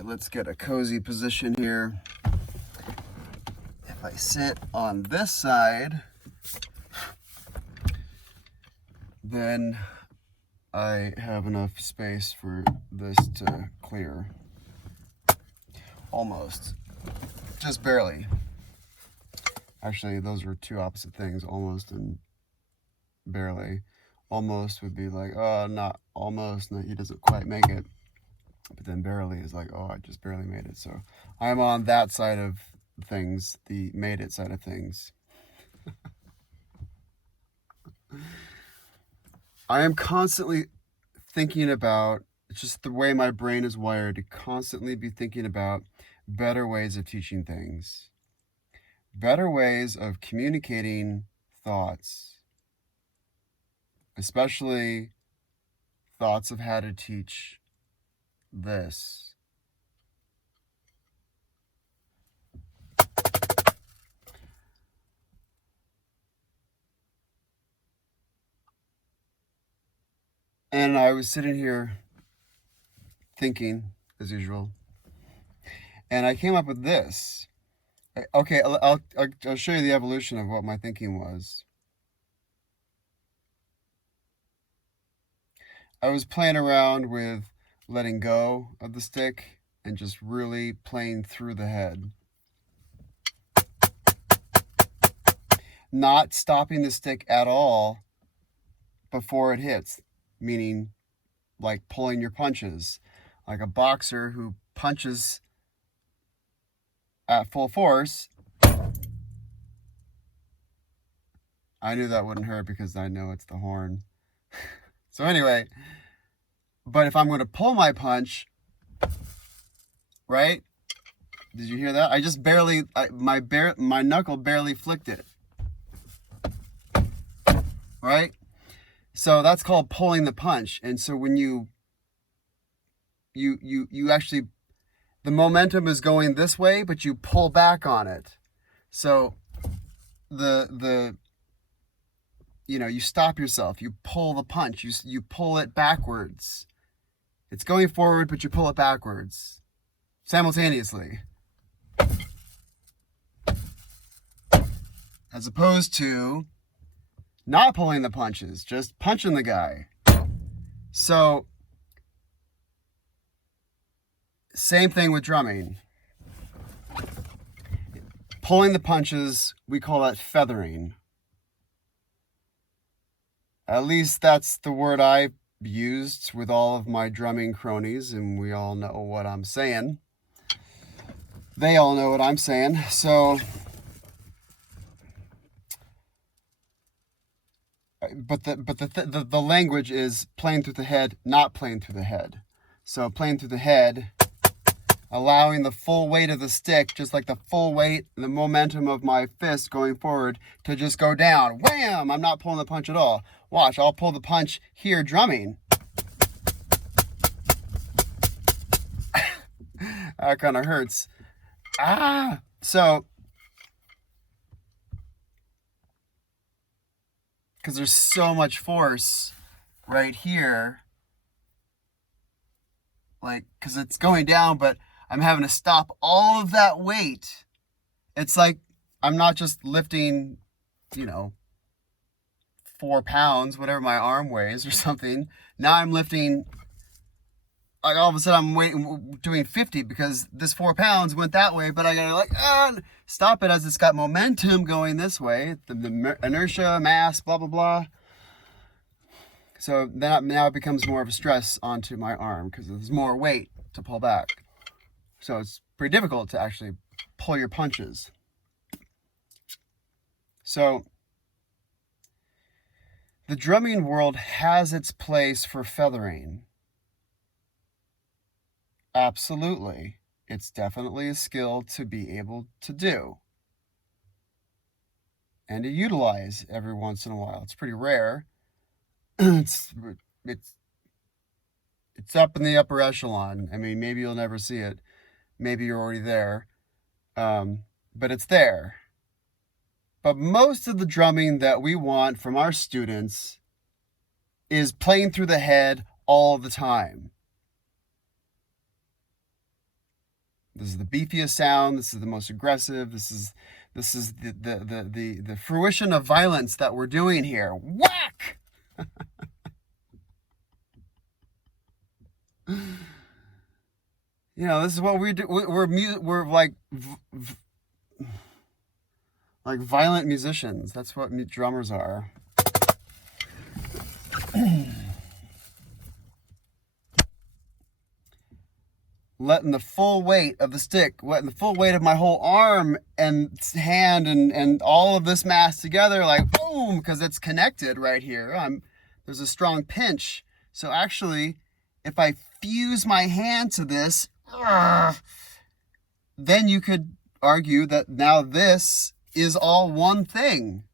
Okay, let's get a cozy position here. If I sit on this side, then I have enough space for this to clear. Almost. Just barely. Actually, those are two opposite things, almost and barely. Almost would be like, oh, not almost, no, he doesn't quite make it. But then barely is like, oh, I just barely made it. So I'm on that side of things, the made it side of things. I am constantly thinking about, it's just the way my brain is wired to constantly be thinking about better ways of teaching things, better ways of communicating thoughts, especially thoughts of how to teach this. And I was sitting here thinking, as usual, and I came up with this. Okay, I'll show you the evolution of what my thinking was. I was playing around with letting go of the stick and just really playing through the head. Not stopping the stick at all before it hits, meaning like pulling your punches, like a boxer who punches at full force. I knew that wouldn't hurt because I know it's the horn. So anyway, but if I'm going to pull my punch, right? Did you hear that? I just barely, my knuckle barely flicked it. Right? So that's called pulling the punch. And so when you actually, the momentum is going this way, but you pull back on it. So you stop yourself, you pull the punch, you pull it backwards. It's going forward, but you pull it backwards simultaneously. As opposed to not pulling the punches, just punching the guy. So, same thing with drumming. Pulling the punches, we call that feathering. At least that's the word I used with all of my drumming cronies, and we all know what I'm saying. They all know what I'm saying. So, but the language is playing through the head, not playing through the head. So playing through the head, allowing the full weight of the stick, just like the full weight, the momentum of my fist going forward, to just go down. Wham! I'm not pulling the punch at all. Watch, I'll pull the punch here drumming. That kind of hurts. So, because there's so much force right here, like, because it's going down, but I'm having to stop all of that weight. It's like I'm not just lifting, 4 pounds, whatever my arm weighs or something. Now I'm lifting, like all of a sudden I'm doing 50 because this 4 pounds went that way, but I gotta stop it as it's got momentum going this way. The inertia, mass, blah, blah, blah. So then now it becomes more of a stress onto my arm because there's more weight to pull back. So it's pretty difficult to actually pull your punches. So the drumming world has its place for feathering. Absolutely. It's definitely a skill to be able to do and to utilize every once in a while. It's pretty rare. It's up in the upper echelon. I mean, maybe you'll never see it. Maybe you're already there. But it's there. But most of the drumming that we want from our students is playing through the head all the time. This is the beefiest sound. This is the most aggressive. This is the fruition of violence that we're doing here. Whack! You know, this is what we do. We're like violent musicians. That's what drummers are. Letting the full weight of the stick, letting the full weight of my whole arm and hand and all of this mass together, like boom, because it's connected right here. There's a strong pinch. So actually, if I fuse my hand to this, then you could argue that now this is all one thing.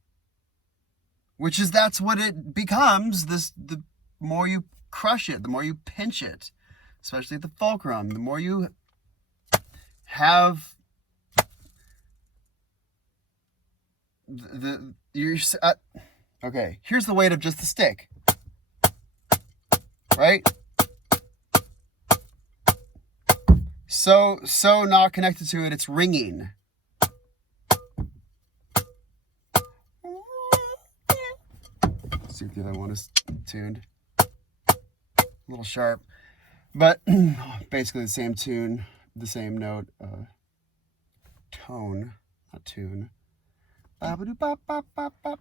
Which is, that's what it becomes. The more you crush it, the more you pinch it. Especially at the fulcrum, the more you have okay, here's the weight of just the stick, right? So not connected to it, it's ringing. Let's see if the other one is tuned. A little sharp. But basically the same tune, the same note, tone, not tune. Ba-ba-doo-bop-bop-bop-bop.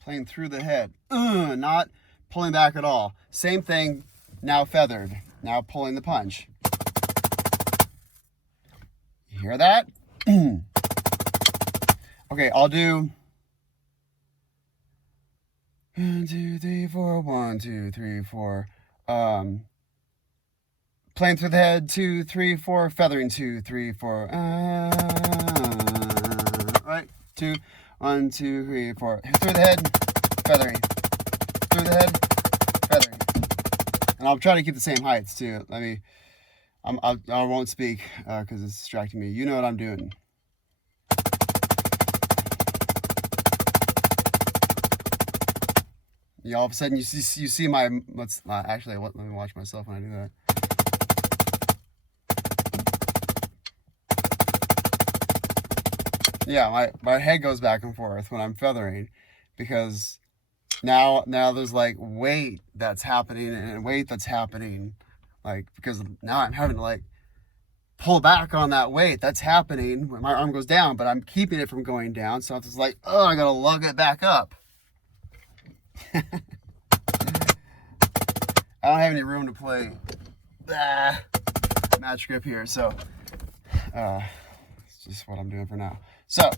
Playing through the head, not pulling back at all. Same thing, now feathered, now pulling the punch. You hear that? Okay, I'll do 1, 2, 3, 4, 1, 2, 3, 4. Playing through the head, 2, 3, 4, feathering 2, 3, 4. Right, 2, 1, 2, 3, 4. Through the head, feathering. Through the head, feathering. And I'll try to keep the same heights too. I won't speak because it's distracting me. You know what I'm doing. Yeah, all of a sudden you see my, actually, let me watch myself when I do that. Yeah, my head goes back and forth when I'm feathering, because now there's like weight that's happening and weight that's happening, like, because now I'm having to like pull back on that weight that's happening when my arm goes down, but I'm keeping it from going down, so it's like, oh, I gotta lug it back up. I don't have any room to play match grip here, so it's just what I'm doing for now. So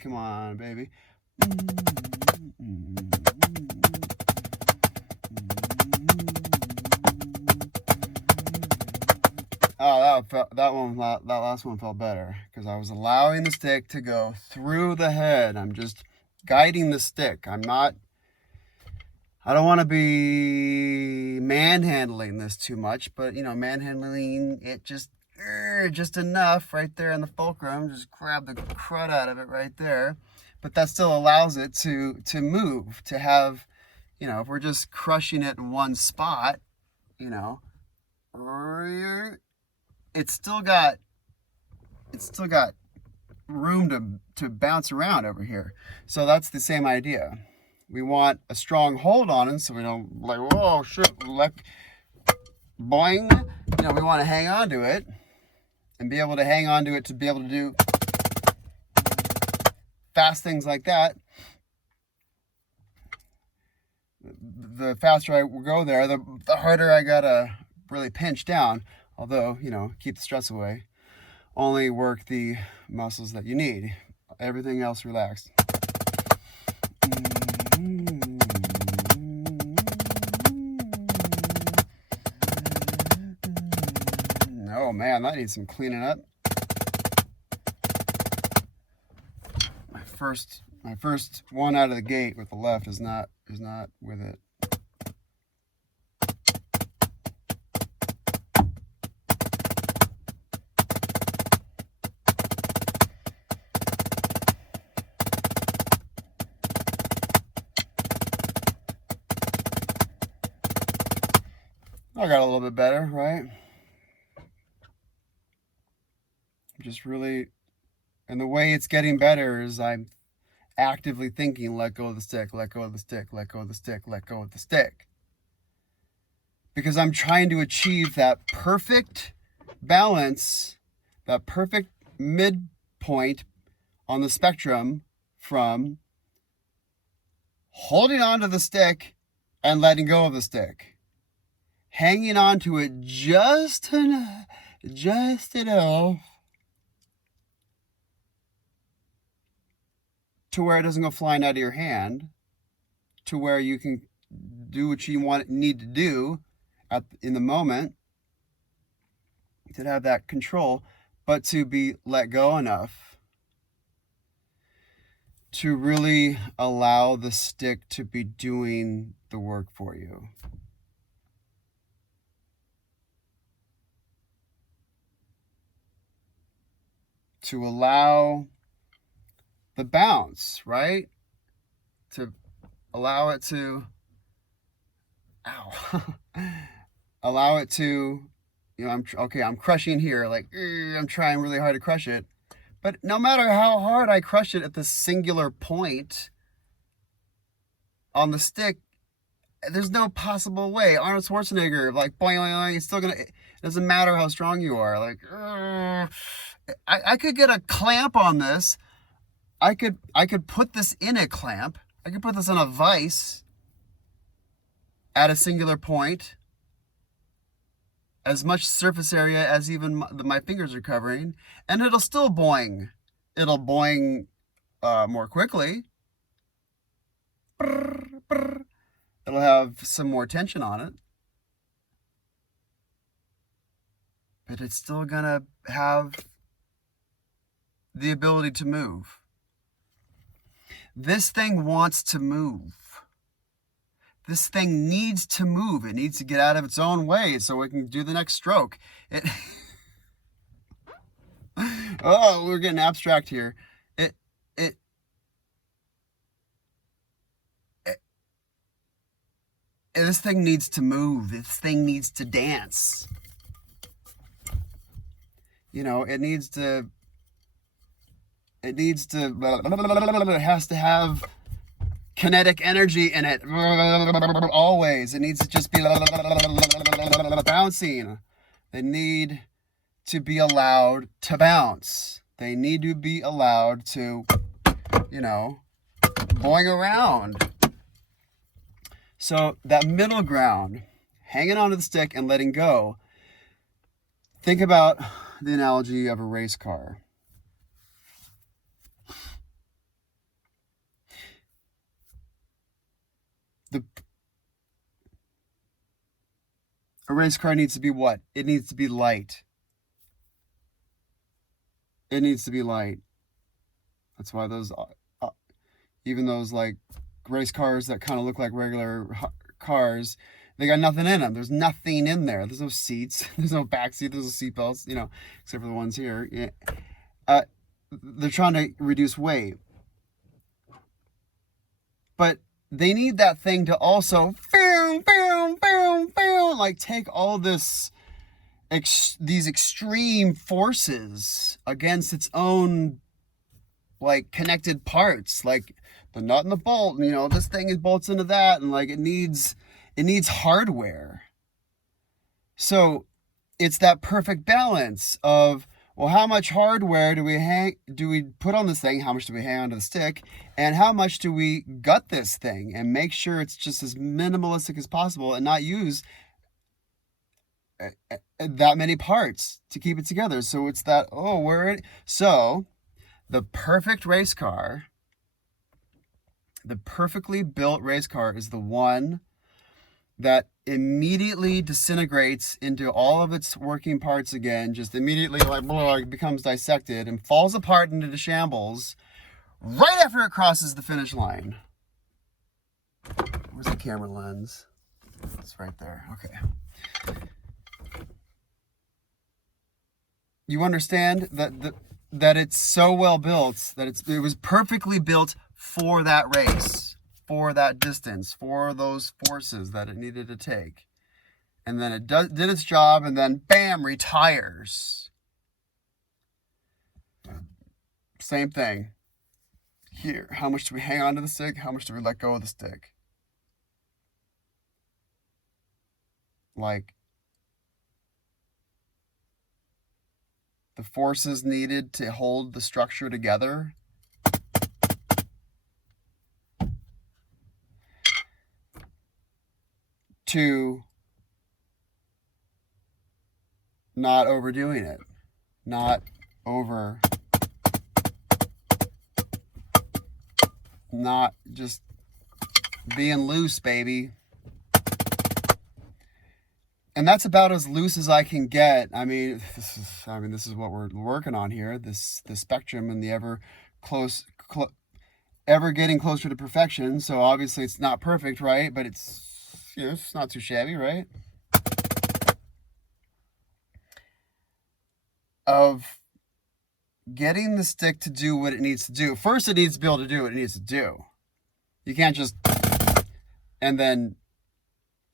come on, baby. Oh, that last one felt better, because I was allowing the stick to go through the head. I'm just guiding the stick. I don't want to be manhandling this too much, but manhandling it just enough right there in the fulcrum. Just grab the crud out of it right there. But that still allows it to move, to have, if we're just crushing it in one spot, it's still got room to bounce around over here. So that's the same idea. We want a strong hold on it, so we don't like, whoa, shit, like, boing. We want to hang on to it and be able to hang on to it to be able to do fast things like that. The faster I go there, the harder I gotta really pinch down. Although, keep the stress away. Only work the muscles that you need. Everything else relaxed. Oh man, that needs some cleaning up. My first one out of the gate with the left is not with it. I got a little bit better, right? Just really, and the way it's getting better is I'm actively thinking, let go of the stick, let go of the stick, let go of the stick, let go of the stick. Because I'm trying to achieve that perfect balance, that perfect midpoint on the spectrum from holding on to the stick and letting go of the stick. Hanging on to it just enough to where it doesn't go flying out of your hand, to where you can do what you need to do in the moment, to have that control, but to be let go enough to really allow the stick to be doing the work for you. To allow the bounce, right? To allow it to, allow it to, I'm crushing here, like, I'm trying really hard to crush it. But no matter how hard I crush it at the singular point on the stick, there's no possible way. Arnold Schwarzenegger, like, boing, boing, boing, it's still gonna, it doesn't matter how strong you are. Like, I could get a clamp on this. I could put this in a clamp. I could put this on a vise at a singular point, as much surface area as even my fingers are covering, and it'll still boing. It'll boing more quickly. It'll have some more tension on it, but it's still gonna have the ability to move. This thing wants to move. This thing needs to move. It needs to get out of its own way so it can do the next stroke. Oh, we're getting abstract here. This thing needs to move. This thing needs to dance. It has to have kinetic energy in it. Always. It needs to just be bouncing. They need to be allowed to bounce. They need to be allowed to, boing around. So that middle ground, hanging onto the stick and letting go. Think about the analogy of a race car. A race car needs to be what? It needs to be light. It needs to be light. That's why those, even those like race cars that kind of look like regular cars, they got nothing in them. There's nothing in there. There's no seats. There's no back seat. There's no seat belts, except for the ones here. Yeah. They're trying to reduce weight. But they need that thing to also like take all these extreme forces against its own like connected parts, like the nut and the bolt, this thing bolts into that, and like it needs hardware. So it's that perfect balance of, well, how much hardware do we put on this thing? How much do we hang onto the stick? And how much do we gut this thing and make sure it's just as minimalistic as possible and not use that many parts to keep it together? So it's that, so the perfect race car, the perfectly built race car is the one that immediately disintegrates into all of its working parts again, just immediately becomes dissected and falls apart into the shambles right after it crosses the finish line. Where's the camera lens? It's right there. Okay. You understand that it's so well built that it was perfectly built for that race, for that distance, for those forces that it needed to take. and then it did its job, and then bam, retires. Same thing. Here, how much do we hang on to the stick? How much do we let go of the stick? Like, the forces needed to hold the structure together to not overdoing it, not just being loose, baby. And that's about as loose as I can get. I mean, this is what we're working on here. The spectrum and the ever getting closer to perfection. So obviously it's not perfect, right? But it's, it's not too shabby, right? Of getting the stick to do what it needs to do. First, it needs to be able to do what it needs to do. You can't just, and then,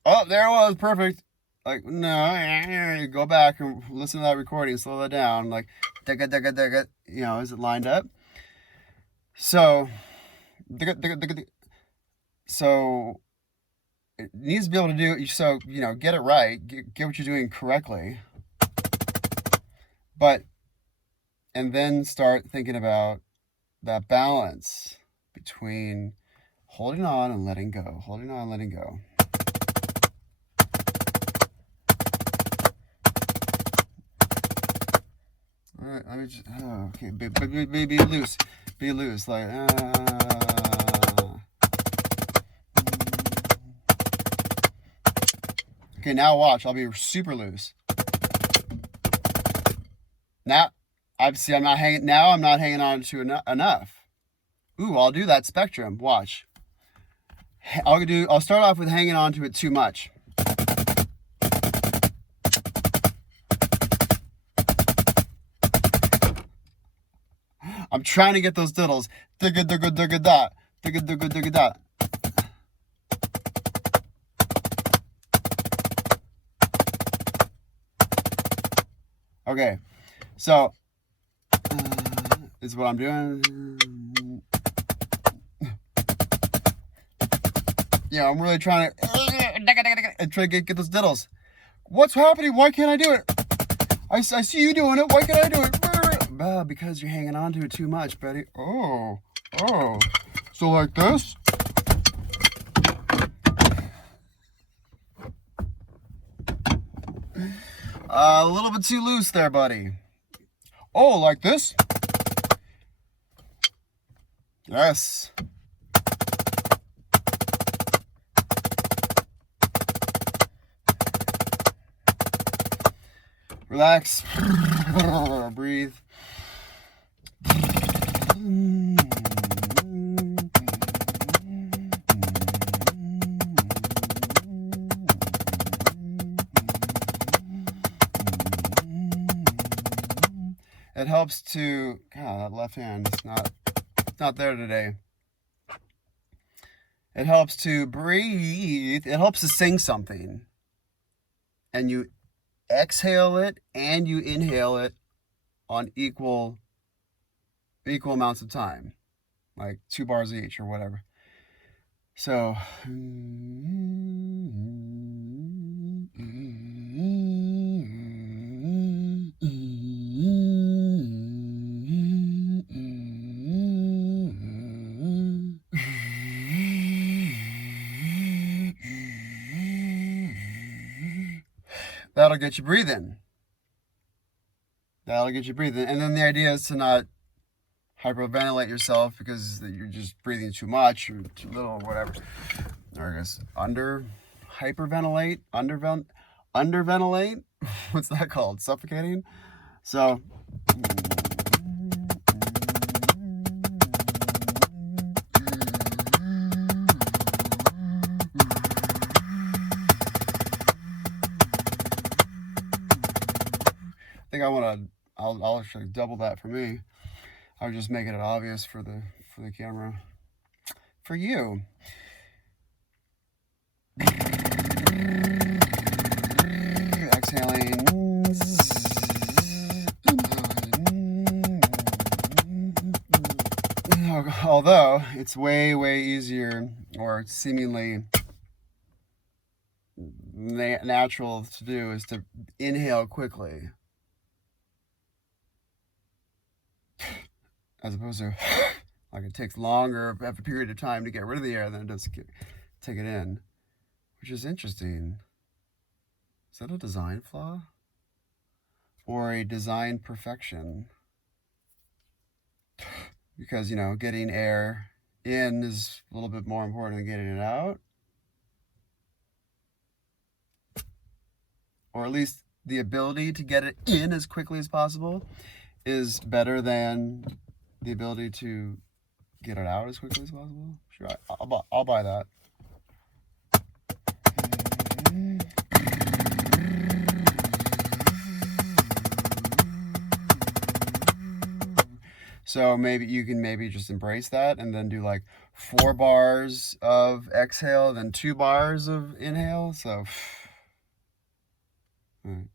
oh, there it was, perfect. Like, no, go back and listen to that recording, slow that down. Like, is it lined up? So, so it needs to be able to do, so, get it right, get what you're doing correctly. And then start thinking about that balance between holding on and letting go, holding on and letting go. All right, let me just, okay, be loose, like, okay, now watch, I'll be super loose. Now, I'm not hanging on to enough. Ooh, I'll do that spectrum, watch. I'll start off with hanging on to it too much. I'm trying to get those diddles. Digga digga digga da. Digga digga digga da. Okay, so this is what I'm doing. Yeah, I'm really trying to get those diddles. What's happening? Why can't I do it? I see you doing it. Why can't I do it? Because you're hanging on to it too much, buddy. Oh. So like this? A little bit too loose there, buddy. Oh, like this? Yes. Relax. Breathe. It helps to, God, that left hand is not there today. It helps to breathe. It helps to sing something. And you exhale it and you inhale it on equal amounts of time, like 2 bars each or whatever. So that'll get you breathing. And then the idea is to not hyperventilate yourself because you're just breathing too much or too little or whatever. Or I guess hyperventilate, underventilate. What's that called? Suffocating? So I think I'll actually double that for me. I was just making it obvious for the camera. For you. although it's way, way easier, or seemingly natural to do, is to inhale quickly, as opposed to like it takes longer, have a period of time to get rid of the air than it does to take it in, which is interesting. Is that a design flaw or a design perfection? Because, you know, getting air in is a little bit more important than getting it out. Or at least the ability to get it in as quickly as possible is better than the ability to get it out as quickly as possible. Sure, I'll buy that. So maybe you can just embrace that and then do like 4 bars of exhale, then 2 bars of inhale. So, right.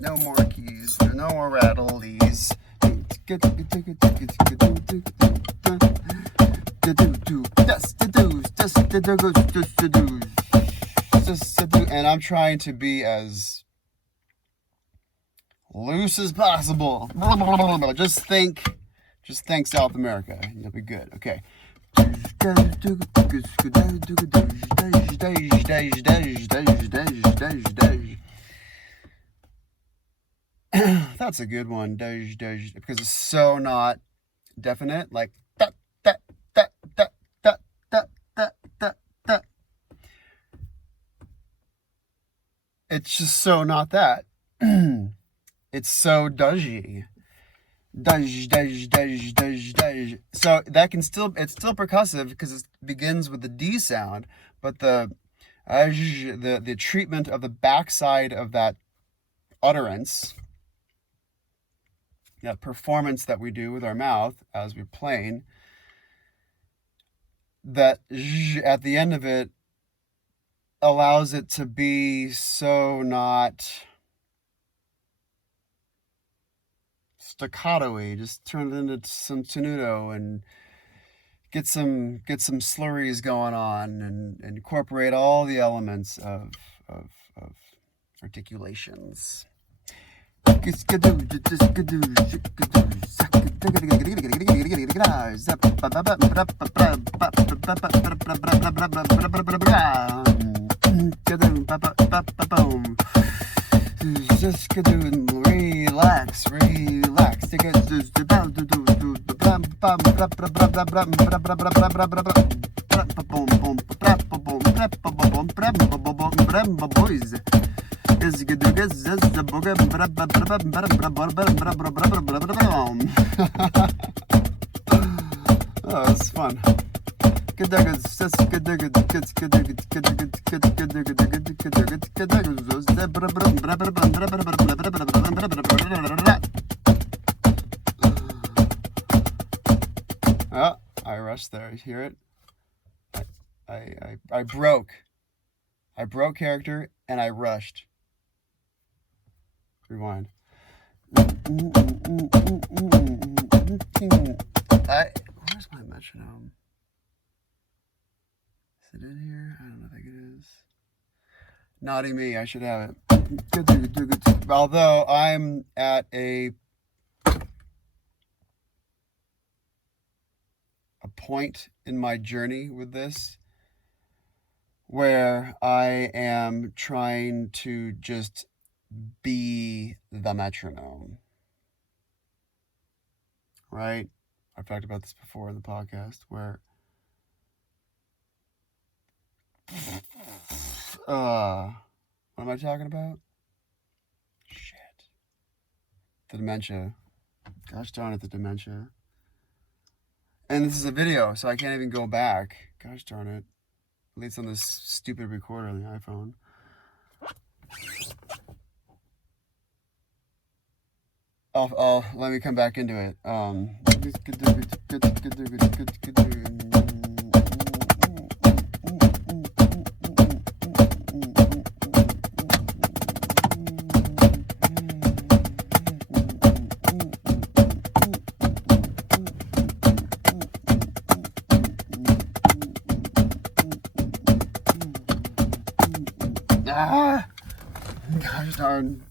No more keys, no more rattles. And I'm trying to be as loose as possible. Just think South America. You'll be good. Okay. That's a good one. Because it's so not definite. Like that. It's just so not that. It's so dudgy. So that can still, it's still percussive because it begins with the D sound, but the treatment of the backside of that utterance, that performance that we do with our mouth as we're playing, that at the end of it allows it to be so not staccato-y, just turn it into some tenuto and get some slurries going on and incorporate all the elements of articulations. Just relax. Oh, it's fun. Oh, I rushed there. You hear it? I broke. I broke character and I rushed. Rewind. Where's metronome. Is it in here? I don't think it is. Naughty me, I should have it. Although I'm at a point in my journey with this where I am trying to just be the metronome. Right? I've talked about this before in the podcast where what am I talking about? Shit. The dementia. Gosh darn it, the dementia. And this is a video, so I can't even go back. Gosh darn it. At least on this stupid recorder on the iPhone. Oh, let me come back into it. Gosh darn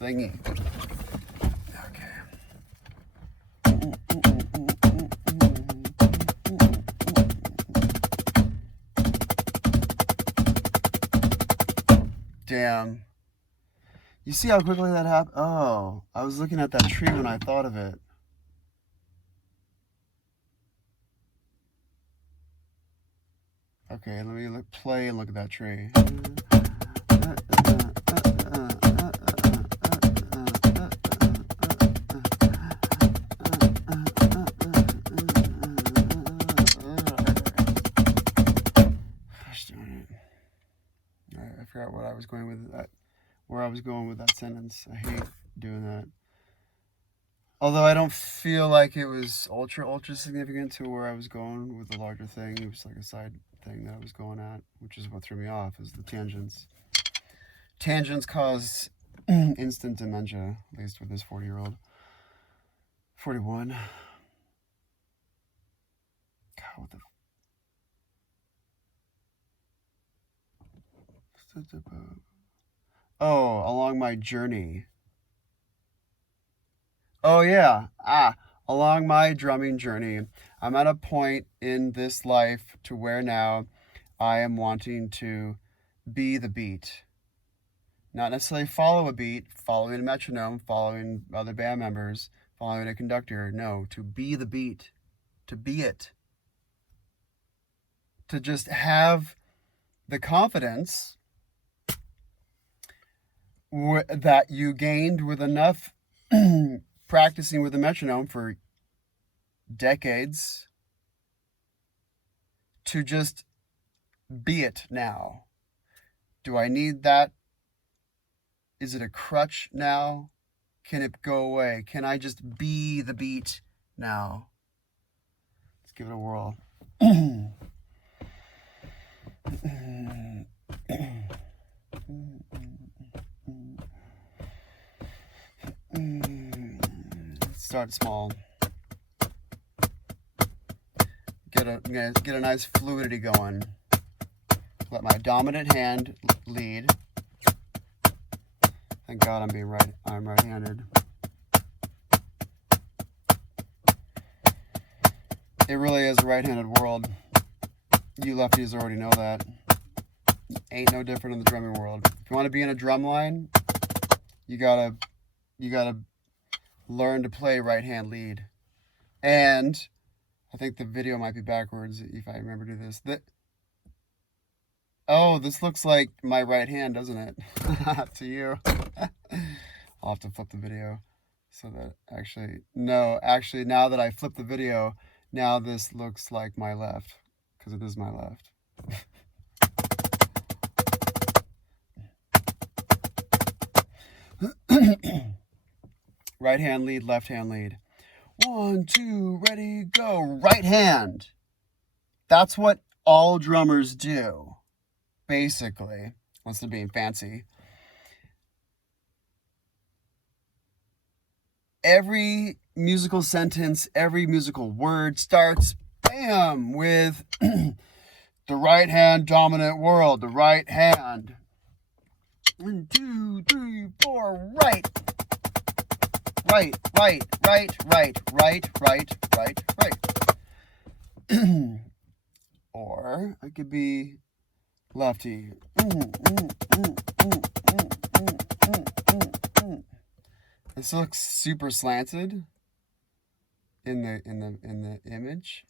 thingy. Damn. You see how quickly that happened? Oh, I was looking at that tree when I thought of it. Okay, let me play and look at that tree. Gosh darn it. I forgot what I was going with that. Where I was going with that sentence. I hate doing that. Although I don't feel like it was ultra significant to where I was going with the larger thing. It was like a side thing that I was going at, which is what threw me off, is the tangents. Tangents cause instant dementia, at least with this 40-year-old. 41. God, what the... Oh, along my journey. Oh, yeah. Along my drumming journey, I'm at a point in this life to where now I am wanting to be the beat. Not necessarily follow a beat, following a metronome, following other band members, following a conductor. No, to be the beat. To be it. To just have the confidence that you gained with enough practicing with the metronome for decades to just be it now. Do I need that? Is it a crutch now? Can it go away? Can I just be the beat now? Let's give it a whirl. Start small. Get a nice fluidity going. Let my dominant hand lead. Thank God I'm right-handed. It really is a right-handed world. You lefties already know that. Ain't no different in the drumming world. If you want to be in a drum line, you gotta learn to play right-hand lead. And I think the video might be backwards if I remember to do this. Oh, this looks like my right hand, doesn't it? To you. I'll have to flip the video so that actually now that I flip the video, now this looks like my left, because it is my left. Right hand lead, left hand lead. 1, 2, ready, go. Right hand. That's what all drummers do, basically, unless they're being fancy. every musical sentence, every musical word starts, bam, with the right hand dominant world, the right hand. 1, 2, 3, 4, right. Right, right, right, right, right, right, right, right. Or it could be lefty. This looks super slanted in the image,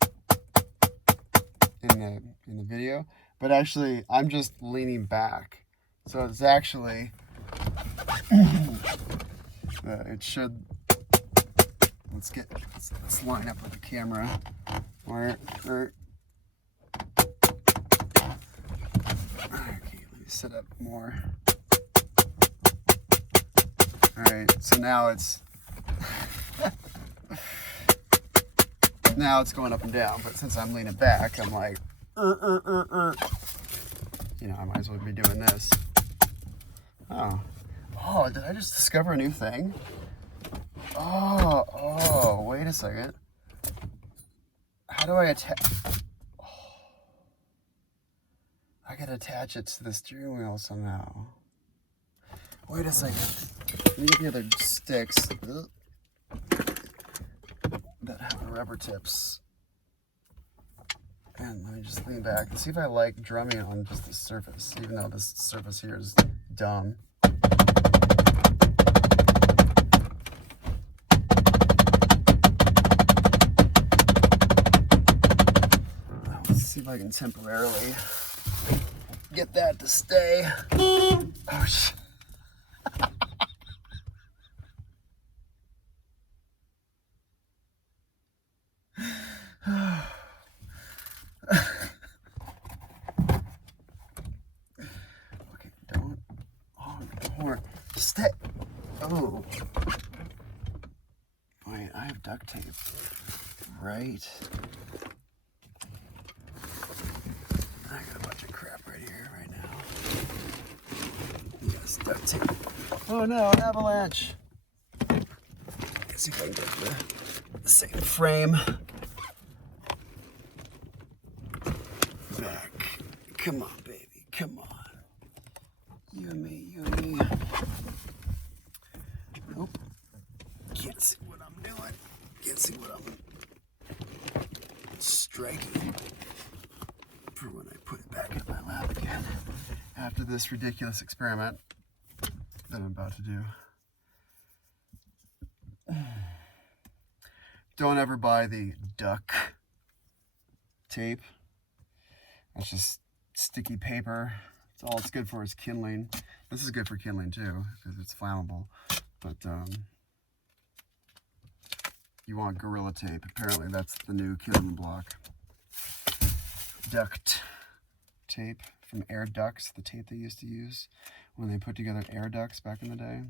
in the video, but actually I'm just leaning back, so it's actually it should. Let's line up with the camera. Okay, let me set up more. All right, so now it's going up and down, but since I'm leaning back, I'm like, you know, I might as well be doing this. Oh, did I just discover a new thing? Oh, wait a second. How do I attach? Oh, I gotta attach it to the steering wheel somehow. Wait a second. Let me get the other sticks that have rubber tips. And let me just lean back and see if I like drumming on just the surface, even though this surface here is dumb. Let's see if I can temporarily get that to stay. Oh, shit. Stay. Oh. Wait, I have duct tape. Right. I got a bunch of crap right here, right now. Yes, duct tape. Oh no, an avalanche. Let's see if I can get the same frame back. Come on, baby. Come on. You and me, you and me. Nope. Can't see what I'm doing. Can't see what I'm striking for when I put it back in my lap again. After this ridiculous experiment that I'm about to do. Don't ever buy the duck tape. That's just sticky paper. All it's good for is kindling. This is good for kindling too, because it's flammable. But you want Gorilla Tape. Apparently that's the new kindling block. Duct tape from air ducts, the tape they used to use when they put together air ducts back in the day.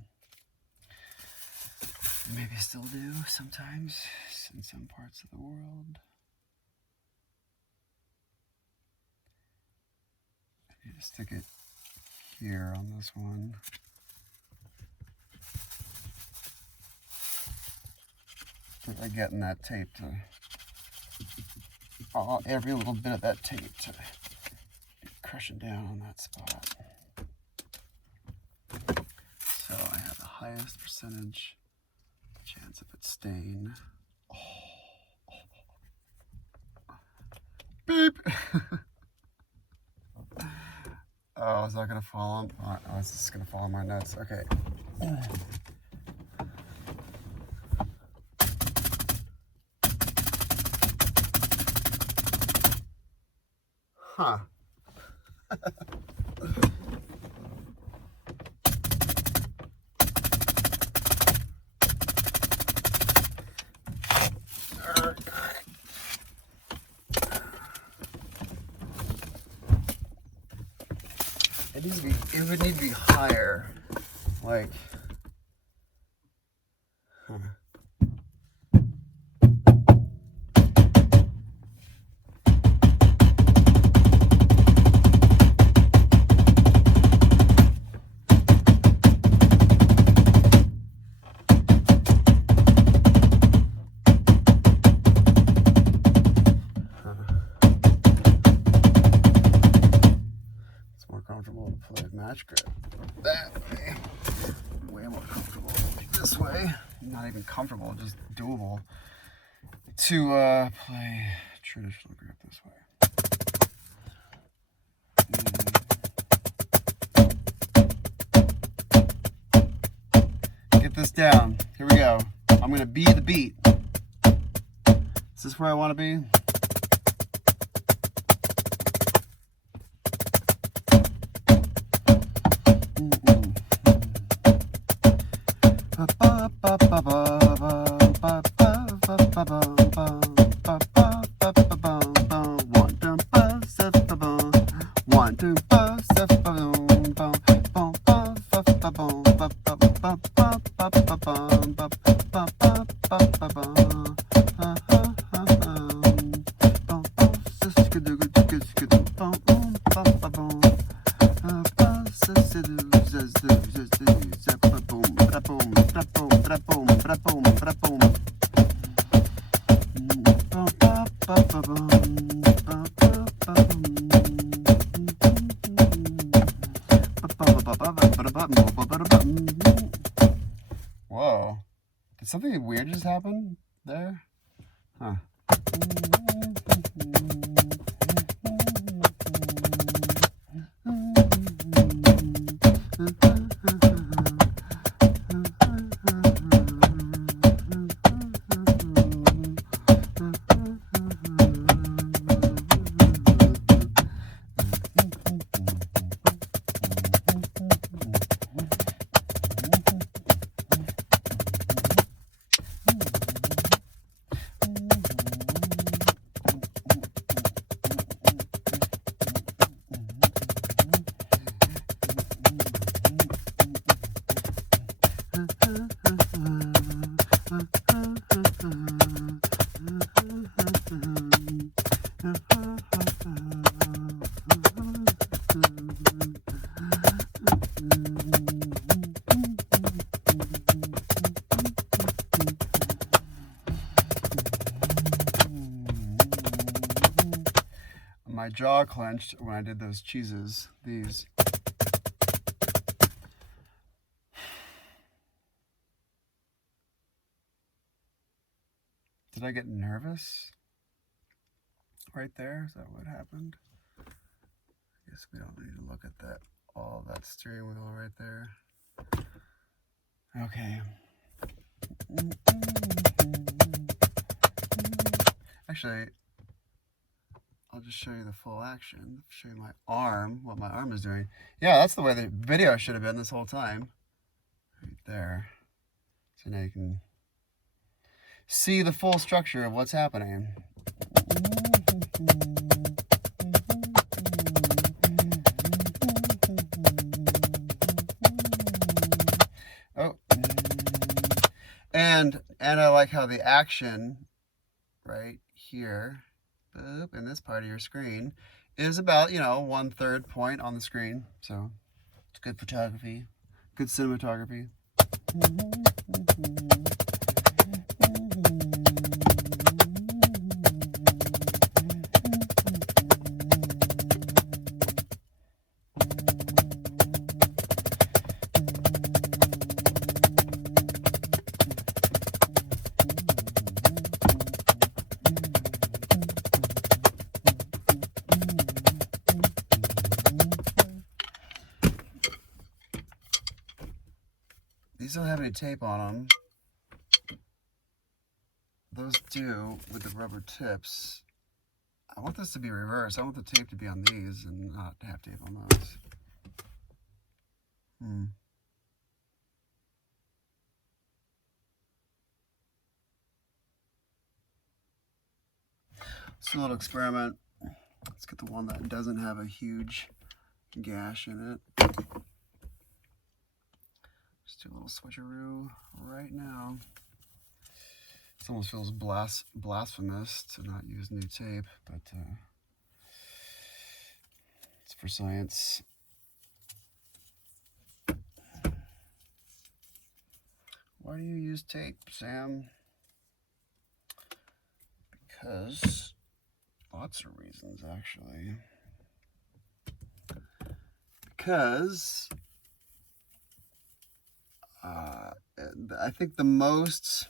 Maybe still do sometimes in some parts of the world. You just stick it here on this one. Really getting that tape to, every little bit of that tape to be crushing down on that spot. So I have the highest percentage chance of it staying. Beep! Oh, is that gonna fall on? Oh, it's just gonna fall on my nuts. Okay. Huh. It would need to be higher, like, that way. Way more comfortable this way. Not even comfortable, just doable. To play traditional grip this way. Get this down. Here we go. I'm gonna be the beat. Is this where I want to be? Whoa. Did something weird just happen there? Huh. My jaw clenched when I did those cheeses, these. Did I get nervous right there? Is that what happened? I guess we don't need to look at that, all that steering wheel right there. Okay. Actually, I'll just show you the full action. Show you my arm, what my arm is doing. Yeah, that's the way the video should have been this whole time. Right there. So now you can see the full structure of what's happening. Oh. And I like how the action right here, boop, in this part of your screen is about, 1/3 point on the screen. So it's good photography, good cinematography. These don't have any tape on them. Those do with the rubber tips. I want this to be reversed. I want the tape to be on these and not have tape on those. It's a little experiment. Let's get the one that doesn't have a huge gash in it. Just do a little switcheroo right now. It almost feels blasphemous to not use new tape, but it's for science. Why do you use tape, Sam? Because lots of reasons, actually. Because I think the most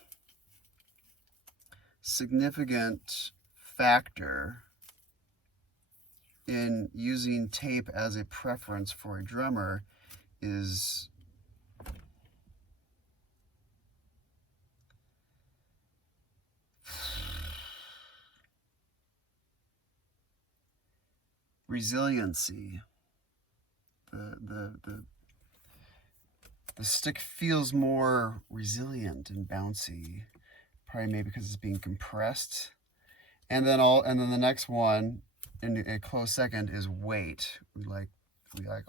significant factor in using tape as a preference for a drummer is resiliency. The stick feels more resilient and bouncy, probably maybe because it's being compressed. And then the next one in a close second is weight. We like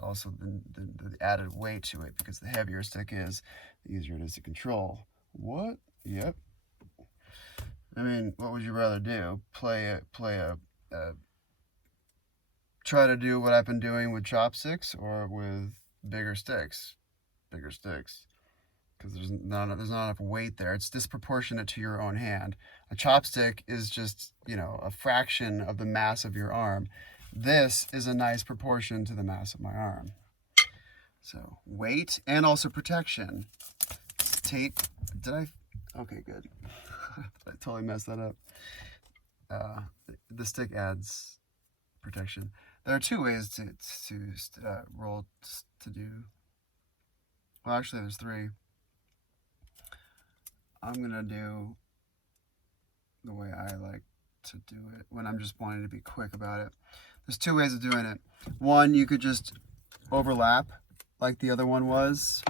also the added weight to it, because the heavier a stick is, the easier it is to control. What? Yep. I mean, what would you rather do? Try to do what I've been doing with chopsticks, or with bigger sticks? Bigger sticks, because there's not enough weight there. It's disproportionate to your own hand. A chopstick is just, a fraction of the mass of your arm. This is a nice proportion to the mass of my arm. So weight and also protection. Tape. Okay, good. I totally messed that up. The stick adds protection. There are two ways to roll to do. Well, actually, there's three. I'm gonna do the way I like to do it when I'm just wanting to be quick about it. There's two ways of doing it. One, you could just overlap like the other one was.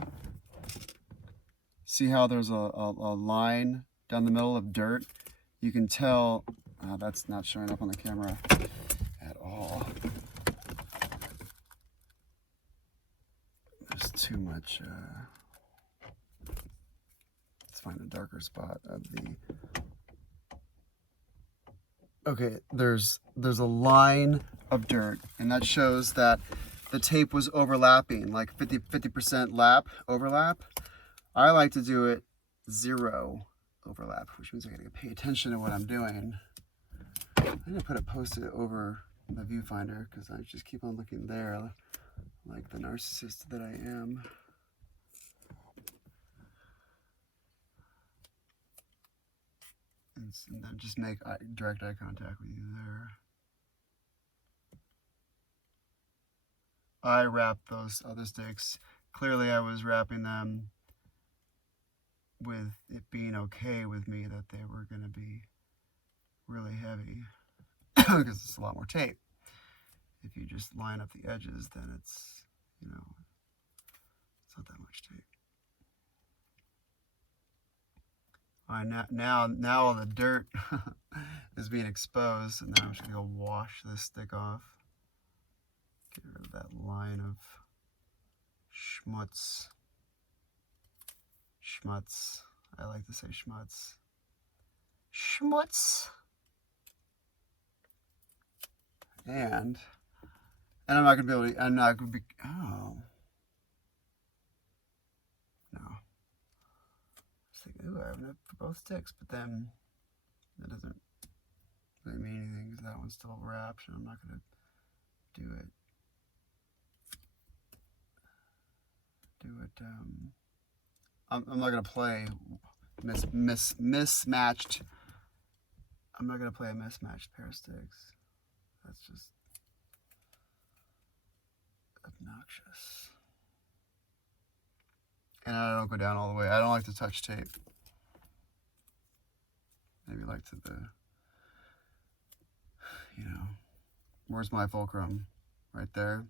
See how there's a line down the middle of dirt? You can tell, that's not showing up on the camera at all. There's too much, let's find a darker spot of the, okay, there's a line of dirt, and that shows that the tape was overlapping, like 50% lap overlap. I like to do it 0 overlap, which means I gotta pay attention to what I'm doing. I'm gonna put a post-it over the viewfinder, because I just keep on looking there like the narcissist that I am. And then just make direct eye contact with you there. I wrapped those other sticks. Clearly I was wrapping them with it being okay with me that they were going to be really heavy, because it's a lot more tape. If you just line up the edges, then it's, it's not that much tape. All right, now all the dirt is being exposed, and now I'm just going to go wash this stick off. Get rid of that line of schmutz. Schmutz. I like to say schmutz. Schmutz. And I'm not gonna be able to. I'm not gonna be. Oh no. I was thinking, ooh, I have enough for both sticks, but then that doesn't really mean anything, because that one's still wrapped, and I'm not gonna do it. I'm not gonna play mismatched. I'm not gonna play a mismatched pair of sticks. That's just obnoxious. And I don't go down all the way. I don't like to touch tape. Maybe like to the, where's my fulcrum? Right there.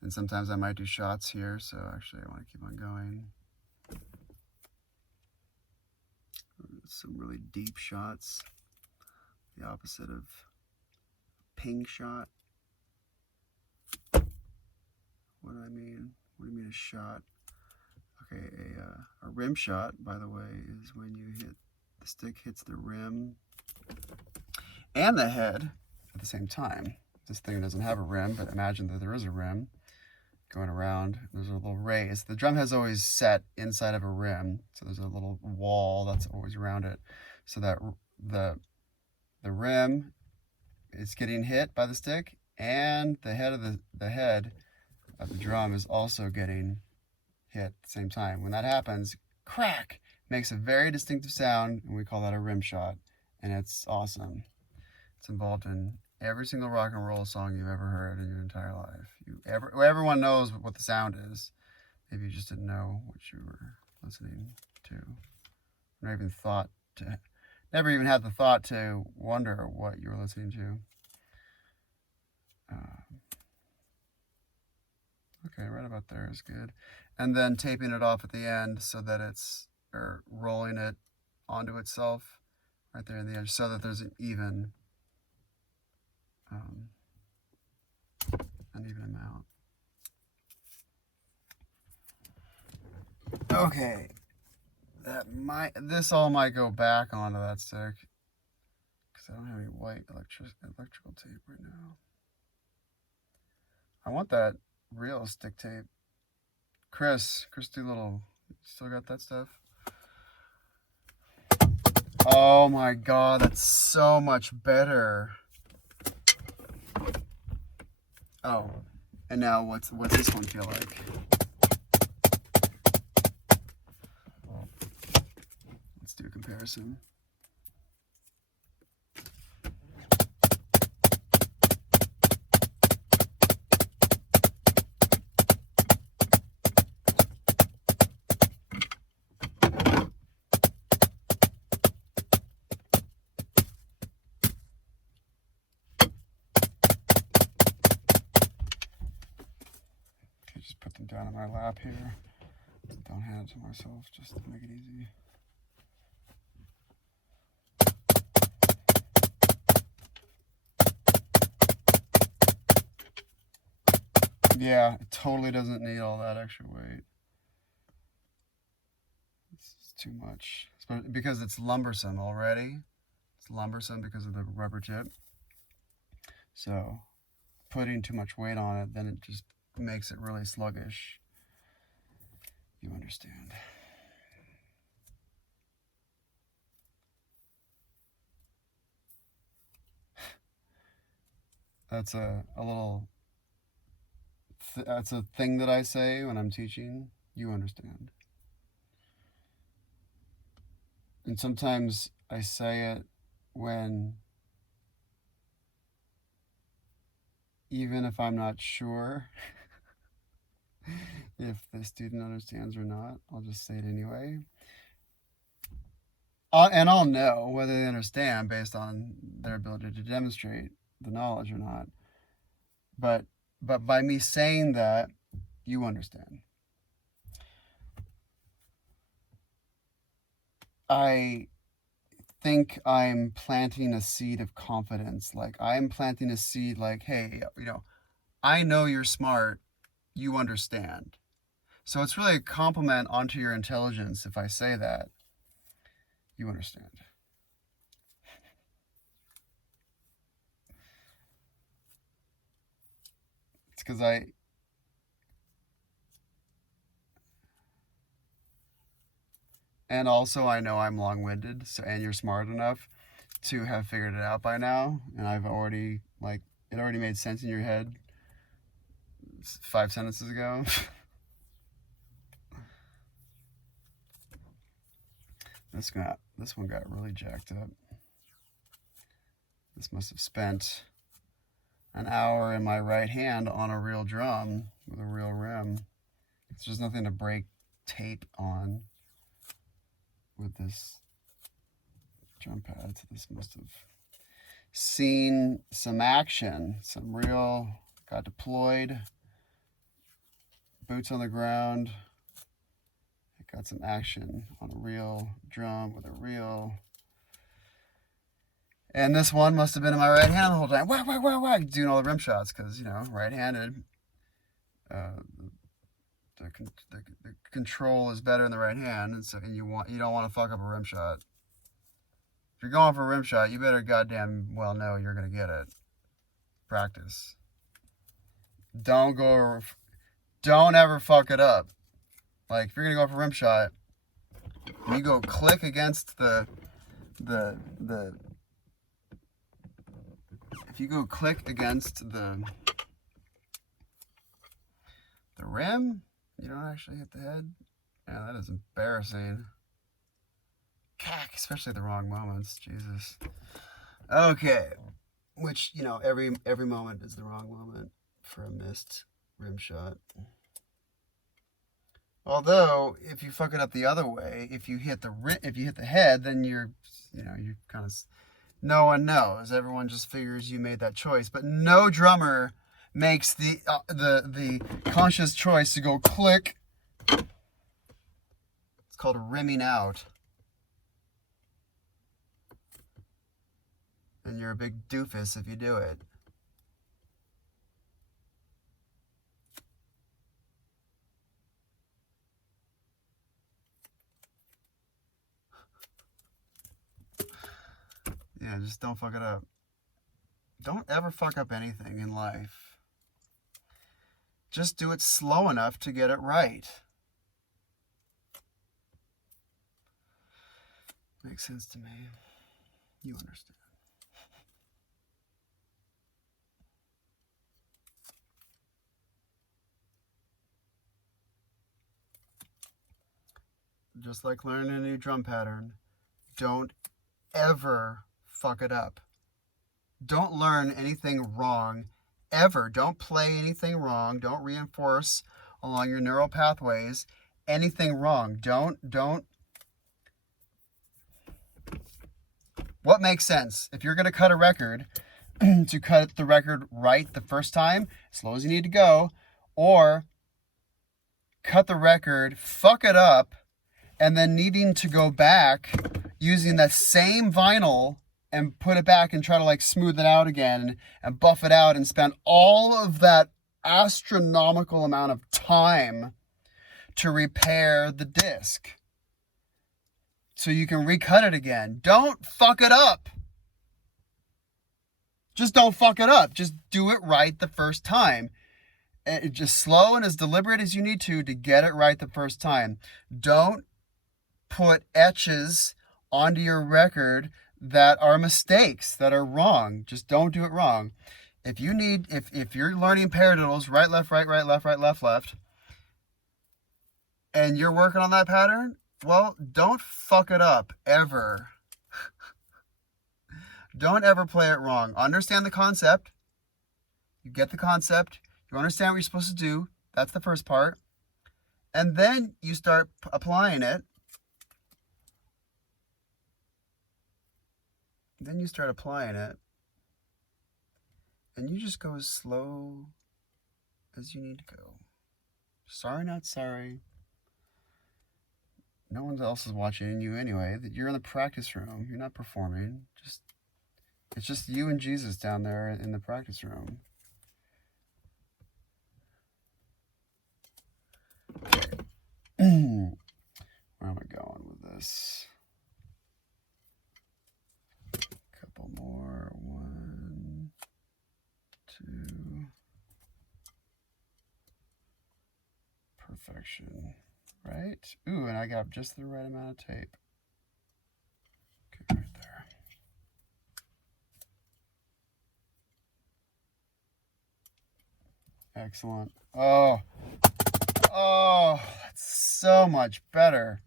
And sometimes I might do shots here, so actually I want to keep on going. Some really deep shots. The opposite of ping shot. What do I mean? What do you mean a shot? Okay, a rim shot, by the way, is when the stick hits the rim and the head at the same time. This thing doesn't have a rim, but imagine that there is a rim going around. There's a little raise. The drum has always set inside of a rim, so there's a little wall that's always around it, so that the rim is getting hit by the stick, and the head of the drum is also getting hit at the same time. When that happens, crack, makes a very distinctive sound, and we call that a rim shot, and it's awesome. It's involved in every single rock and roll song you've ever heard in your entire life. Everyone knows what the sound is. Maybe you just didn't know what you were listening to. Never even had the thought to wonder what you were listening to. Okay, right about there is good. And then taping it off at the end so that or rolling it onto itself right there in the edge so that there's an even amount. Okay, this all might go back onto that stick because I don't have any white electrical tape right now. I want that real stick tape. Chris Doolittle, you still got that stuff? Oh my God, that's so much better. Oh, and now what's this one feel like? Let's do a comparison. Just put them down in my lap here. Don't hand it to myself, just to make it easy. Yeah, it totally doesn't need all that extra weight. It's too much. Because it's lumbersome already. It's lumbersome because of the rubber tip. So putting too much weight on it, then it just makes it really sluggish. You understand. That's that's a thing that I say when I'm teaching. You understand. And sometimes I say it when, even if I'm not sure if the student understands or not, I'll just say it anyway. And I'll know whether they understand based on their ability to demonstrate the knowledge or not. But by me saying that, you understand. I think I'm planting a seed of confidence. Like, I'm planting a seed like, hey, I know you're smart, you understand. So it's really a compliment onto your intelligence if I say that. You understand. It's because and also I know I'm long-winded, and you're smart enough to have figured it out by now, and I've already, it already made sense in your head 5 sentences ago. This one got really jacked up. This must have spent an hour in my right hand on a real drum with a real rim. There's nothing to break tape on with this drum pad. So this must have seen some action, got deployed, boots on the ground. It got some action on a real drum with a real. And this one must have been in my right hand the whole time. Whack, whack, whack, whack, doing all the rim shots because, right-handed. The control is better in the right hand, and you don't want to fuck up a rim shot. If you're going for a rim shot, you better goddamn well know you're gonna get it. Practice. Don't ever fuck it up. Like, if you're gonna go for a rim shot, and you go click against if you go click against the rim, You don't actually hit the head? Yeah, that is embarrassing. Cack, especially the wrong moments. Jesus. Okay. Which, you know, every moment is the wrong moment for a missed rim shot. Although, if you fuck it up the other way, if you hit the head, then you're kind of, no one knows. Everyone just figures you made that choice. But no drummer makes the conscious choice to go click. It's called rimming out. And you're a big doofus if you do it. Yeah, just don't fuck it up. Don't ever fuck up anything in life. Just do it slow enough to get it right. Makes sense to me. You understand. Just like learning a new drum pattern, don't ever fuck it up. Don't learn anything wrong, ever. Don't play anything wrong. Don't reinforce along your neural pathways anything wrong. Don't. What makes sense? If you're going to cut a record, to cut the record right the first time, as slow as you need to go, or cut the record, fuck it up, and then needing to go back using that same vinyl and put it back and try to like smooth it out again and buff it out and spend all of that astronomical amount of time to repair the disc so you can recut it again. Don't fuck it up. Just don't fuck it up. Just do it right the first time. Just slow and as deliberate as you need to get it right the first time. Don't put etches onto your record that are mistakes, that are wrong. Just don't do it wrong. If you're learning paradiddles, right, left, right, left, left, and you're working on that pattern, well, don't fuck it up, ever. Don't ever play it wrong. Understand the concept. You get the concept. You understand what you're supposed to do. That's the first part. And then you start applying it. And you just go as slow as you need to go. Sorry, not sorry. No one else is watching you anyway. You're in the practice room. You're not performing. It's just you and Jesus down there in the practice room. Okay. Where am I going with this? Couple more. 1, 2. Perfection. Right? Ooh, and I got just the right amount of tape. Okay, right there. Excellent. Oh, that's so much better.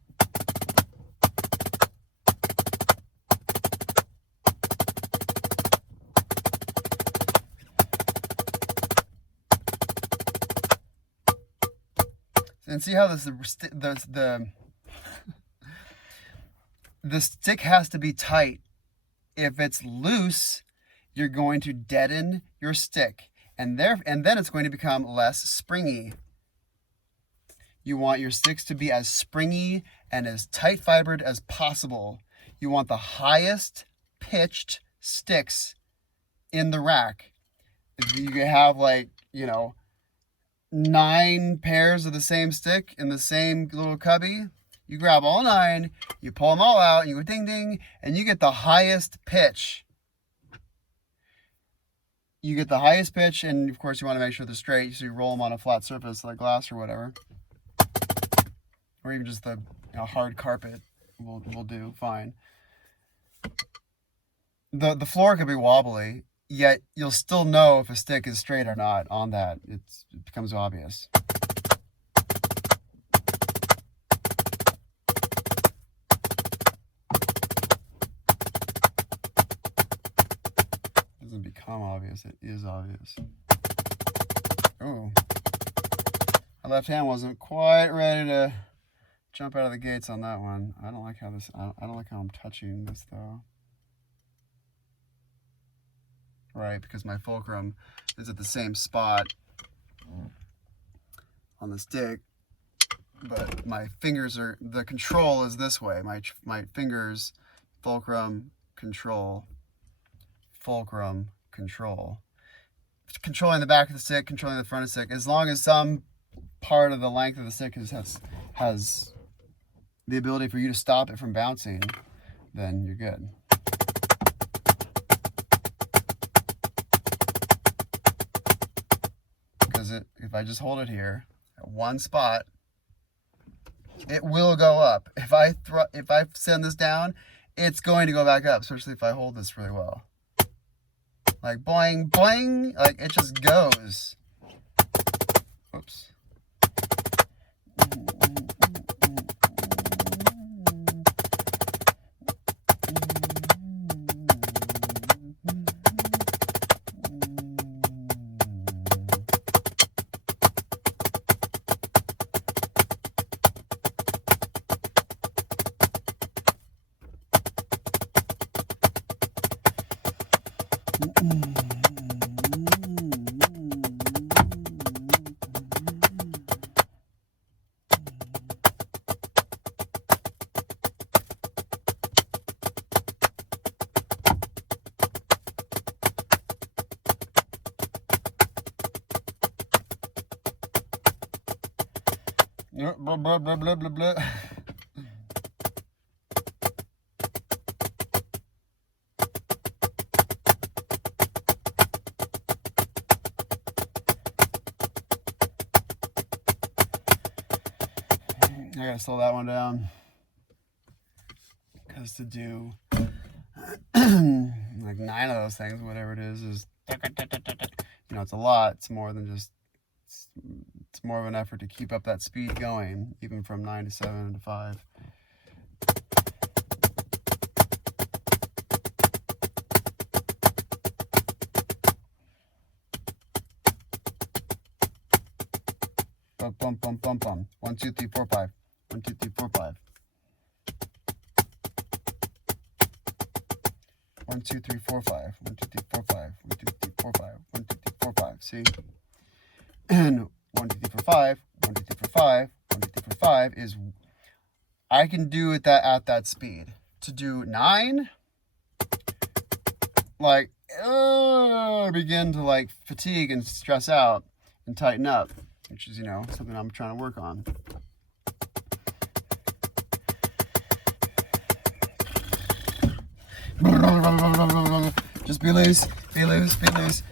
And see how the stick has to be tight. If it's loose, you're going to deaden your stick, and then it's going to become less springy. You want your sticks to be as springy and as tight fibered as possible. You want the highest pitched sticks in the rack. If you have 9 pairs of the same stick in the same little cubby, you grab all 9, you pull them all out, and you go ding ding, and you get the highest pitch. You get the highest pitch, and of course you want to make sure they're straight, so you roll them on a flat surface like glass or whatever, or even just the hard carpet will do fine. The floor could be wobbly, yet you'll still know if a stick is straight or not on that. It becomes obvious. obvious. It is obvious. Oh. My left hand wasn't quite ready to jump out of the gates on that one. I don't like how this, I don't like how I'm touching this though. Right, because my fulcrum is at the same spot on the stick, but my fingers are, the control is this way. My fingers, fulcrum, control, fulcrum, control. Controlling the back of the stick, controlling the front of the stick. As long as some part of the length of the stick has the ability for you to stop it from bouncing, then you're good. Because if I just hold it here at one spot, it will go up. If I send this down, it's going to go back up, especially if I hold this really well. Like boing, boing, like it just goes. Whoops. Blah, blah, blah, blah, blah, blah. I gotta slow that one down, because to do like 9 of those things, whatever it is, you know, it's a lot. It's more than just, it's more of an effort to keep up that speed going, even from 9 to 7 to 5. Bum, bum, bum, bum, bum. 1, 2, 3, 4, 5. 1, 2, 3, 4, 5. 1, 2, 3, 4, 5. 1, 2, 3, 4, 5. 1, 2, 3, 4, 5. 1, 2, 3, 4, 5. See? And 1, 2, 3, 4, 5. 1, 2, 3, 4, 5. 1, 2, 3, 4, 5 is, I can do it at that speed. To do 9, like, begin to like fatigue and stress out and tighten up, which is, you know, something I'm trying to work on. Just be loose, be loose, be loose.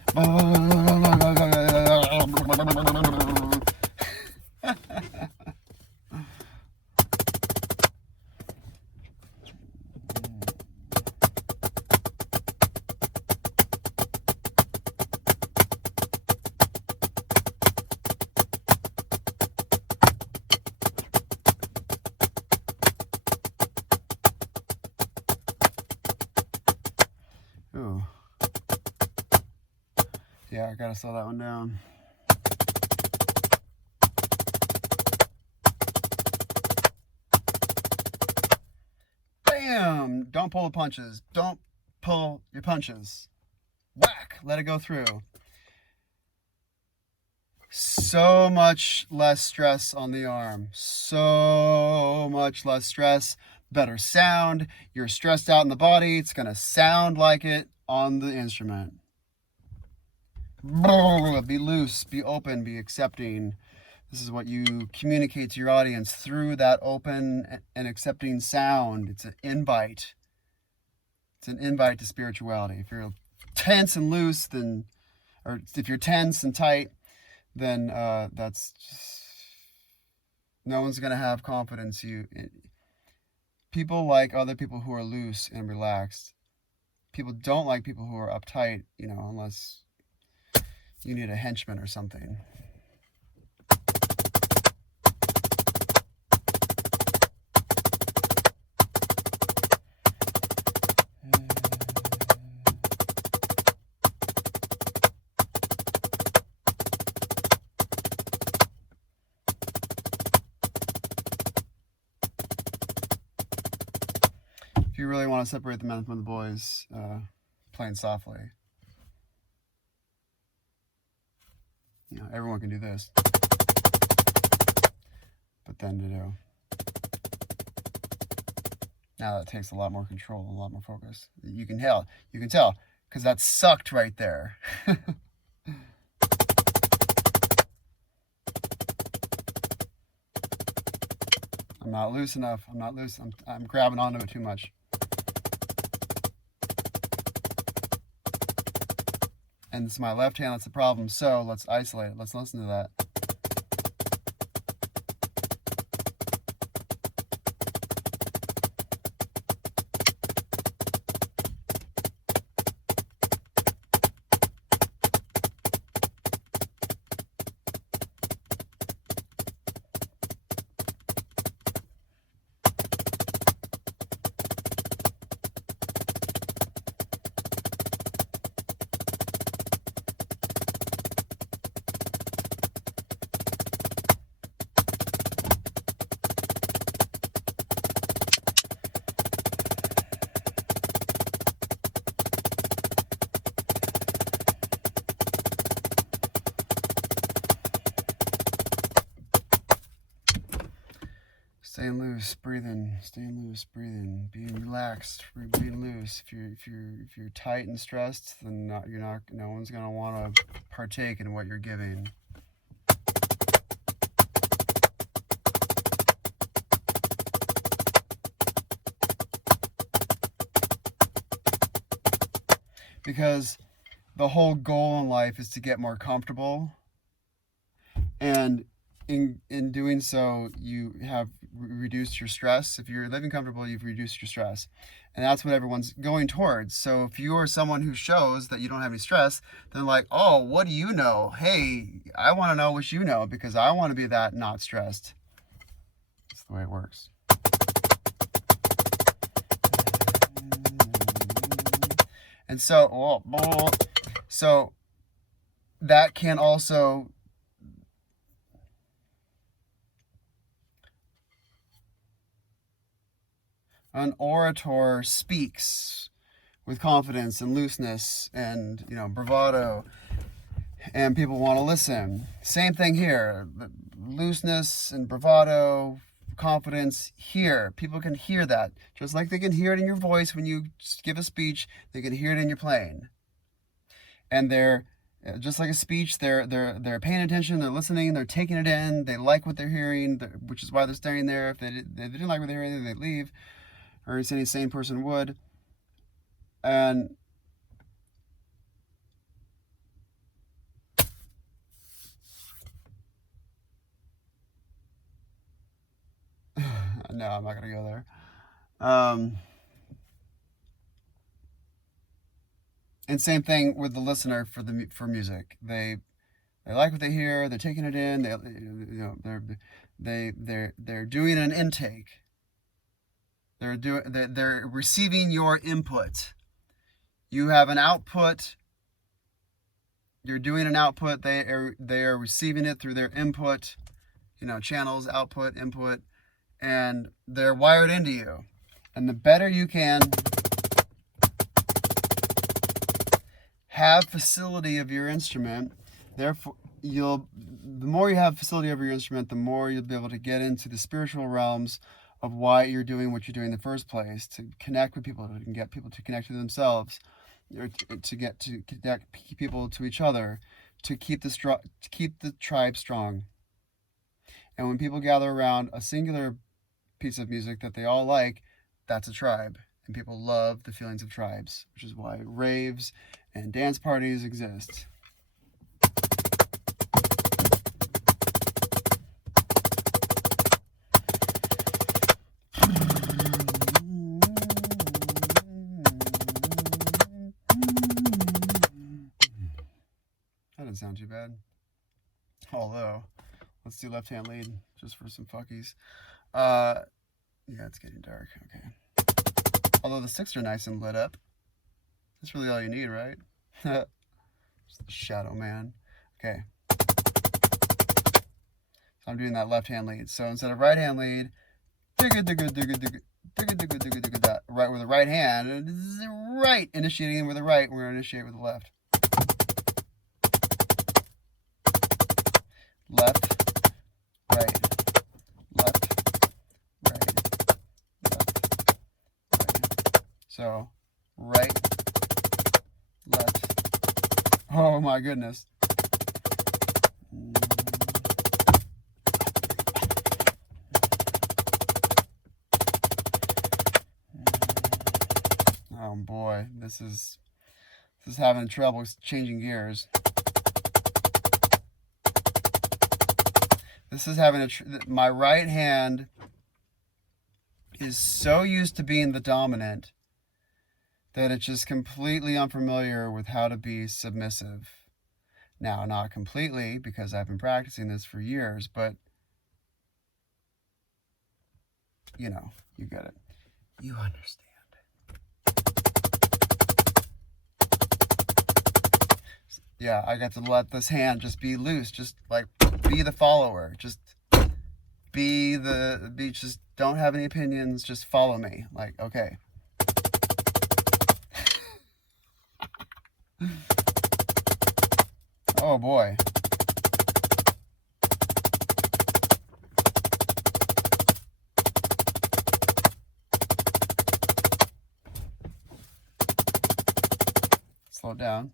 Ooh. Yeah, I gotta slow that one down. Bam! Don't pull the punches. Don't pull your punches. Whack! Let it go through. So much less stress on the arm. So much less stress. Better sound. You're stressed out in the body. It's going to sound like it on the instrument. Be loose, be open, be accepting. This is what you communicate to your audience through that open and accepting sound. It's an invite. It's an invite to spirituality. If you're tense and loose, then, or if you're tense and tight, then that's just, no one's going to have confidence. People like other people who are loose and relaxed. People don't like people who are uptight, you know, unless you need a henchman or something. if you really want to separate the men from the boys, playing softly. You know, everyone can do this. But then to do. Now that takes a lot more control, a lot more focus. You can tell, because that sucked right there. I'm not loose enough. I'm not loose. I'm grabbing onto it too much. And it's my left hand that's the problem. So let's isolate it. Let's listen to that. Staying loose, breathing. Staying loose, breathing. Being relaxed, being loose. If you're tight and stressed, then no one's gonna want to partake in what you're giving. Because the whole goal in life is to get more comfortable, and in doing so, you have reduced your stress. If you're living comfortable, you've reduced your stress. And that's what everyone's going towards. So if you are someone who shows that you don't have any stress, then like, oh, what do you know? Hey, I want to know what you know, because I want to be that not stressed. That's the way it works. And so, so that can also an orator speaks with confidence and looseness and, bravado, and people want to listen. Same thing here. Looseness and bravado, confidence here. People can hear that. Just like they can hear it in your voice when you give a speech, they can hear it in your playing. And they're just like a speech, they're paying attention, they're listening, they're taking it in, they like what they're hearing, which is why they're staying there. If they didn't like what they're hearing, they'd leave, or as any sane person would. And no, I'm not gonna go there. And same thing with the listener for music. They like what they hear. They're taking it in. They're doing an intake. They're receiving your input. You have an output. You're doing an output. They are receiving it through their input. Channels, output, input, and they're wired into you. And the better you can have facility of your instrument, therefore the more you have facility over your instrument, the more you'll be able to get into the spiritual realms of why you're doing what you're doing in the first place, to connect with people, to get people to connect to themselves, or to connect people to each other, to keep the tribe strong. And when people gather around a singular piece of music that they all like, that's a tribe. And people love the feelings of tribes, which is why raves and dance parties exist. That didn't sound too bad. Although, let's do left hand lead just for some fuckies. Yeah, it's getting dark. Okay. Although the sticks are nice and lit up. That's really all you need, right? Just the shadow man. Okay. So I'm doing that left hand lead. So instead of right hand lead, right with the right hand, and right, initiating with the right, we're going to initiate with the left. Left, right, left, right, left, right. So, right, left. Oh my goodness. Oh boy, this is having trouble changing gears. This is having my right hand is so used to being the dominant that it's just completely unfamiliar with how to be submissive. Now, not completely, because I've been practicing this for years, but you know, you get it. You understand. Yeah, I got to let this hand just be loose, just like be the follower, just just don't have any opinions, just follow me. Like, okay. Oh boy. Slow down.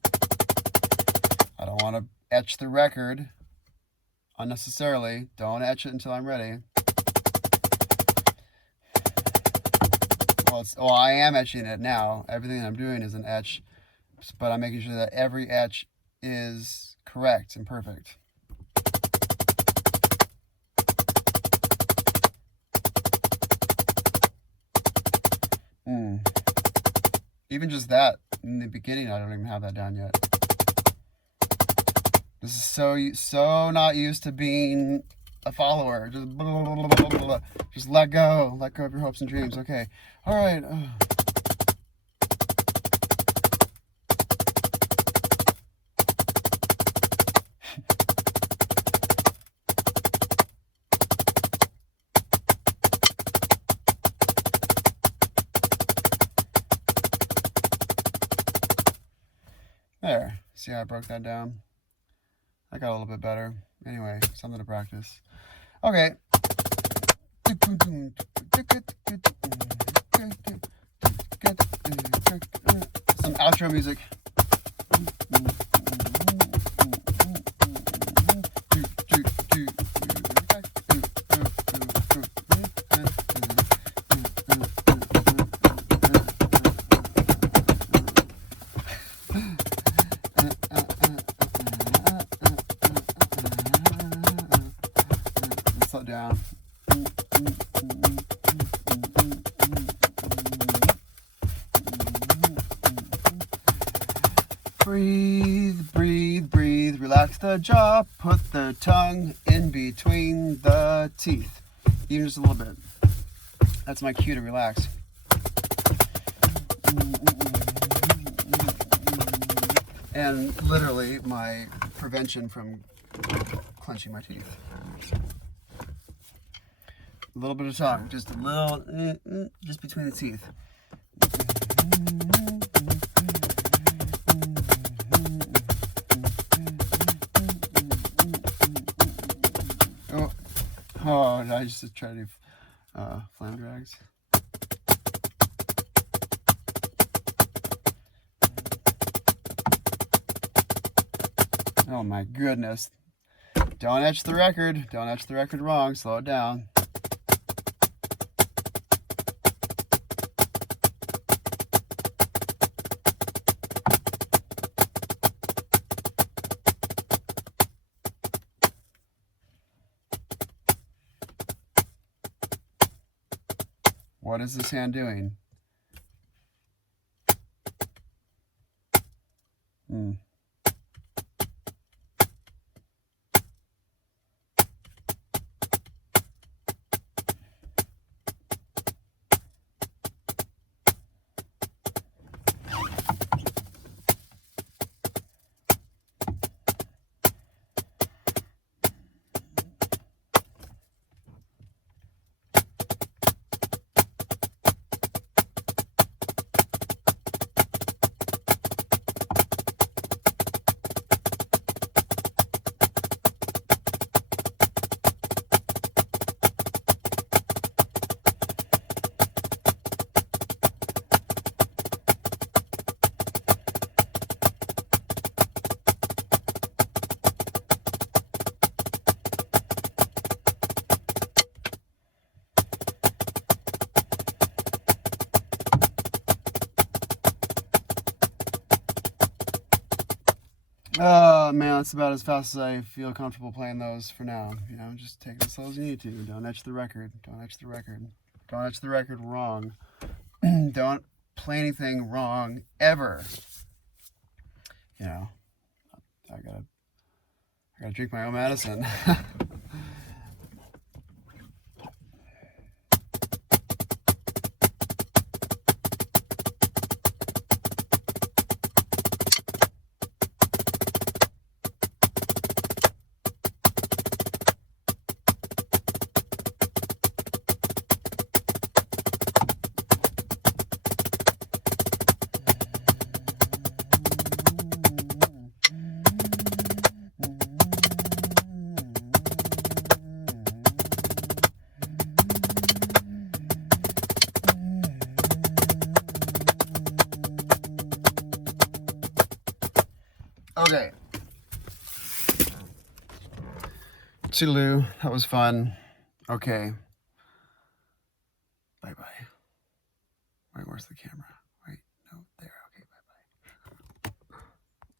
I don't want to etch the record unnecessarily. Don't etch it until I'm ready. Well, I am etching it now. Everything I'm doing is an etch, but I'm making sure that every etch is correct and perfect. Even just that, in the beginning, I don't even have that down yet. This is so not used to being a follower. Just blah, blah, blah, blah, blah, blah. Just let go of your hopes and dreams. Okay, all right. There. See how I broke that down? I got a little bit better. Anyway, something to practice. Okay. Some outro music. Slow down. Breathe, breathe, breathe. Relax the jaw. Put the tongue in between the teeth. Even just a little bit. That's my cue to relax. And literally my prevention from clenching my teeth. A little bit of tongue, just a little, just between the teeth. Oh, I just try to do flam drags. Oh my goodness. Don't etch the record. Don't etch the record wrong. Slow it down. What is this hand doing? Oh man, that's about as fast as I feel comfortable playing those for now. You know, just take it as slow as you need to. Don't etch the record. Don't etch the record. Don't etch the record wrong. Don't play anything wrong ever. You know, I gotta drink my own medicine. Okay. Toodaloo. That was fun. Okay. Bye-bye. Wait, where's the camera?